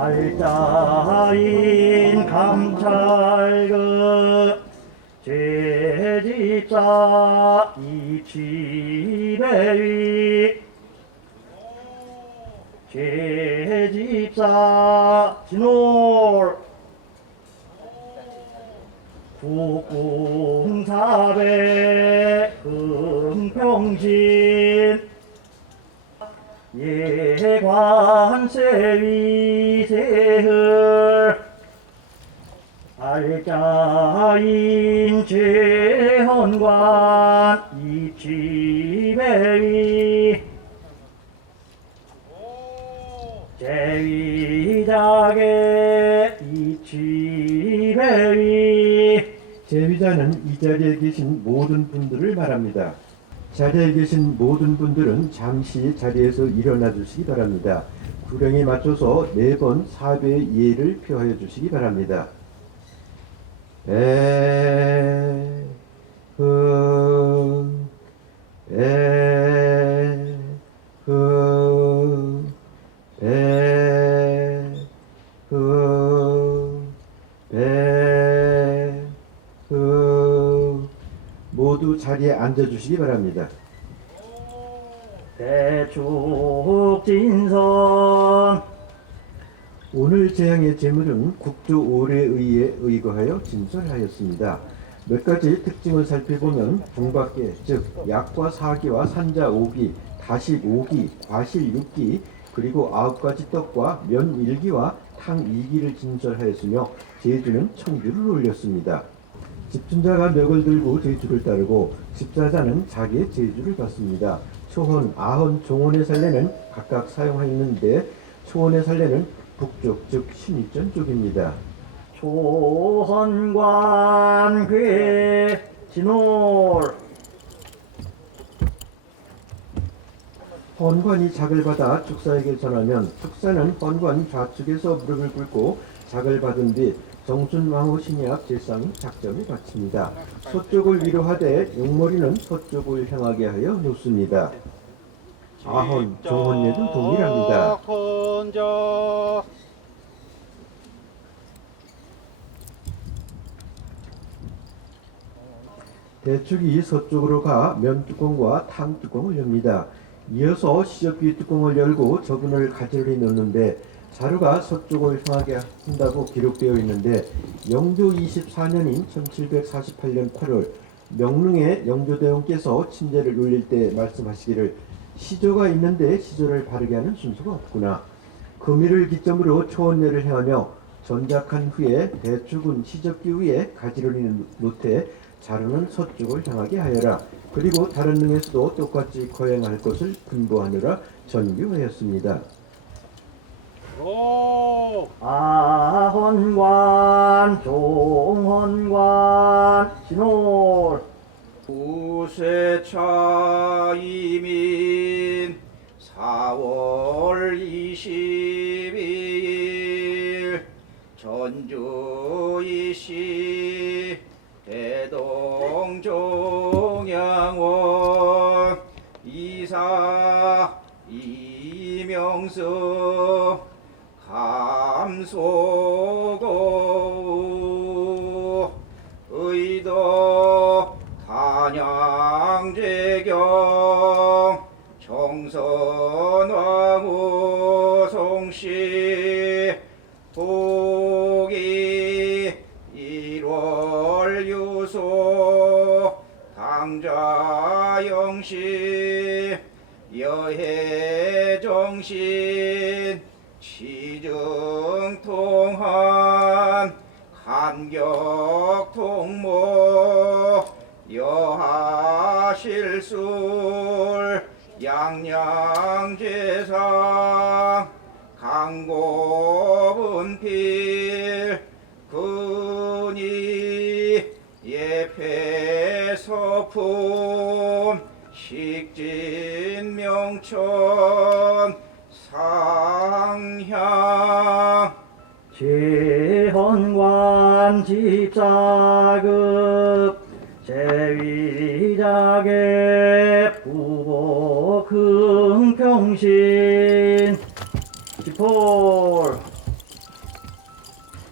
알짜인 감찰그 제집사 이치배위. 제집사 진올 국궁사배 금평신 예관세 위세흘 알짜인 재헌관 입지배위 제위작의 입지배위 제위자는 이 자리에 계신 모든 분들을 말합니다. 자리에 계신 모든 분들은 잠시 자리에서 일어나 주시기 바랍니다. 구령에 맞춰서 네번 사배의 예를 표하여 주시기 바랍니다. 에, 흥, 에, 흥, 배, 흥, 배, 흥. 모두 자리에 앉아 주시기 바랍니다. 대축진선 오늘 재앙의 제물은 국조 오례의에 의거하여 진설하였습니다. 몇 가지 특징을 살펴보면 중밖에 즉 약과 사기와 산자 5기, 다식 5기, 과실 6기, 그리고 아홉 가지 떡과 면 1기와 탕 2기를 진설하였으며 제주는 청주를 올렸습니다. 집준자가 멱을 들고 제주를 따르고 집사자는 자기의 제주를 받습니다. 초혼, 아혼, 종혼의 살례는 각각 사용하였는데 초혼의 살례는 북쪽 즉 신입전 쪽입니다. 초헌관 괴 진올 헌관이 작을 받아 축사에게 전하면 축사는 헌관 좌측에서 무릎을 꿇고 작을 받은 뒤 앞 제상 작점을 바칩니다. 서쪽을 위로하되 용머리는 서쪽을 향하게 하여 놓습니다. 아헌, 종헌예도 동일합니다. 대축이 서쪽으로 가 면뚜껑과 탕뚜껑을 엽니다. 이어서 시접기 뚜껑을 열고 저분을 가지런히 넣는데 자루가 서쪽을 향하게 한다고 기록되어 있는데 영조 24년인 1748년 8월 명릉의 영조대원께서 친제를 올릴 때 말씀하시기를 시조가 있는데 시조를 바르게 하는 순서가 없구나. 금일을 기점으로 초원례를 행하며 전작한 후에 대축은 시접기 위에 가지런히 놓되 자루는 서쪽을 향하게 하여라. 그리고 다른 능에서도 똑같이 거행할 것을 분부하느라 전교하였습니다. 오. 아헌관 종헌관 진올 우세차 이민 4월 22일 전주이시 대동종양원 이사 이명수 감소고 의도 단양제경 정선왕후 송씨 보기 1월 유소 당자영시 여해정신 시증통한 간격통모 여하실술 양양제상 강고분필 근이 예패서품 식진명천 상 향 재헌관 집사급 제위작의 부보 금평신 지폴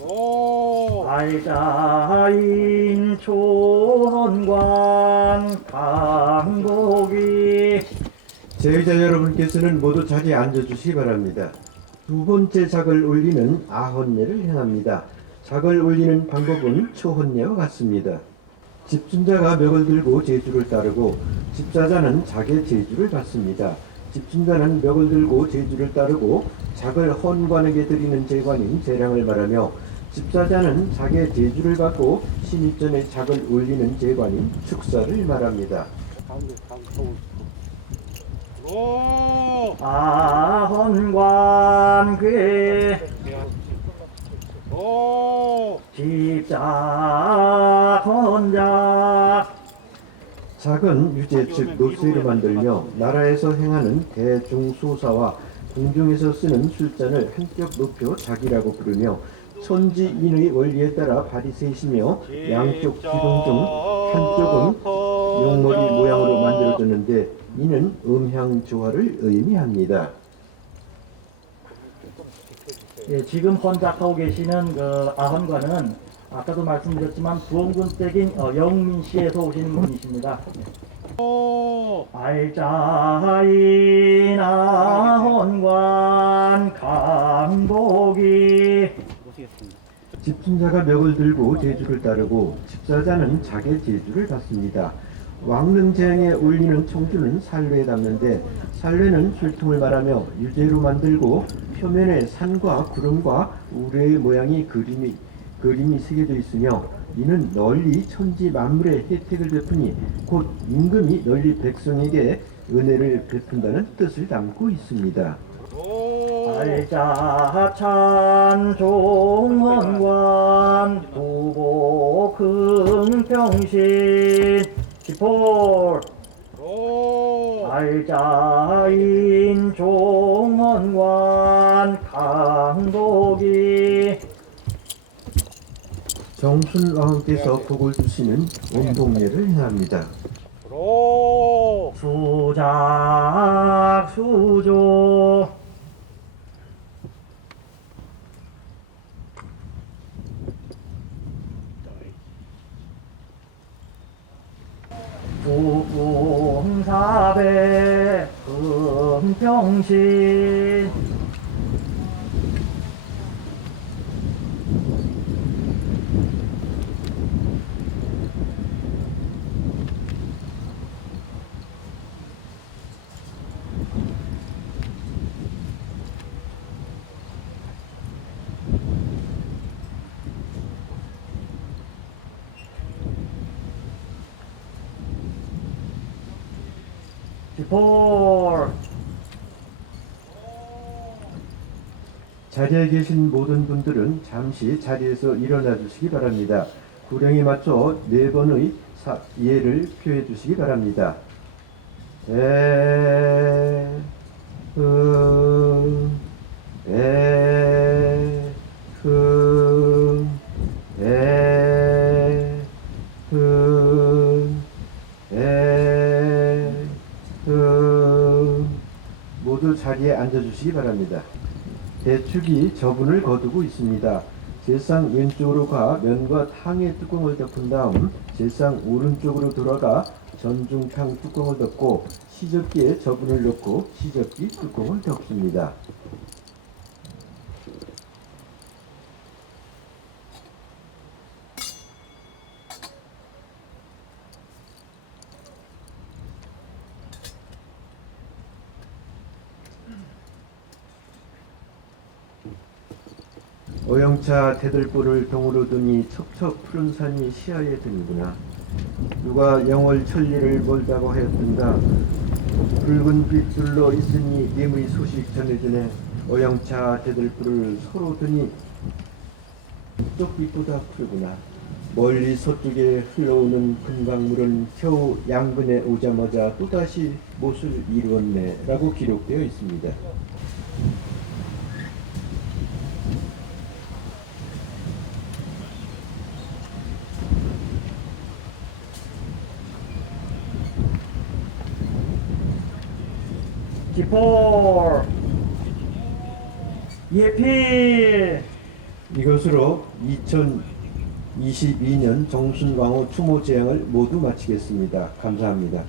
오. 알자인 초원관 강복이 제의자 여러분께서는 모두 자리에 앉아주시기 바랍니다. 두 번째 작을 올리는 아헌례를 행합니다. 작을 올리는 방법은 초헌례와 같습니다. 집순자가 멱을 들고 제주를 따르고 집사자는 작의 제주를 받습니다. 집순자는 멱을 들고 제주를 따르고 작을 헌관에게 드리는 제관인 재량을 말하며 집사자는 작의 제주를 받고 신입전에 작을 올리는 제관인 축사를 말합니다. 가운데 가운데 오. 아헌관 괴 오. 집자 건작 작은 유재 즉 노쇠로 만들며 나라에서 행하는 대중소사와 궁중에서 쓰는 술잔을 한격 높여 작이라고 부르며 천지인의 원리에 따라 발이 셋이며 양쪽 기둥 중 한쪽은 용머리 모양으로 만들어졌는데 이는 음향 조화를 의미합니다. 예, 지금 헌작하고 계시는 그 아헌관은 아까도 말씀드렸지만 부원군 댁인 어, 영민시에서 오신 분이십니다. 오. 알자인 아헌관 강복이 집순자가 멱을 들고 제주를 따르고 집사자는 작의 제주를 받습니다. 왕릉제행에 올리는 청주는 살례에 담는데 살례는 술통을 말하며 유재로 만들고 표면에 산과 구름과 우레의 모양이 그림이 그림이 새겨져 있으며 이는 널리 천지 만물의 혜택을 베푸니 곧 임금이 널리 백성에게 은혜를 베푼다는 뜻을 담고 있습니다. 종헌관 부보 금평신 오. 알자인 종헌관 강복이 정순왕께서 복을 주시는 원복례를 행합니다. 오. 수작 수조 부궁사배 금평신 자리에 계신 모든 분들은 잠시 자리에서 일어나 주시기 바랍니다. 구령에 맞춰 네 번의 사, 예를 표해 주시기 바랍니다. 에, 흠, 에, 흠, 에, 흠, 에, 흠. 모두 자리에 앉아 주시기 바랍니다. 대축이 저분을 거두고 있습니다. 제상 왼쪽으로 가 면과 탕의 뚜껑을 덮은 다음 제상 오른쪽으로 돌아가 전중탕 뚜껑을 덮고 시접기에 저분을 넣고 시접기 뚜껑을 덮습니다. 어영차 대들보를 동으로 두니 척척 푸른 산이 시야에 드는구나. 누가 영월 천리를 멀다고 하였던가. 붉은 빛 둘러 있으니 님의 소식 전해주네. 어영차 대들보를 서로 두니 이쪽 빛보다 푸르구나. 멀리 서쪽에 흘러오는 금강물은 겨우 양근에 오자마자 또다시 못을 이루었네 라고 기록되어 있습니다. 지폴 예필 이것으로 2022년 정순광호 추모 제항을 모두 마치겠습니다. 감사합니다.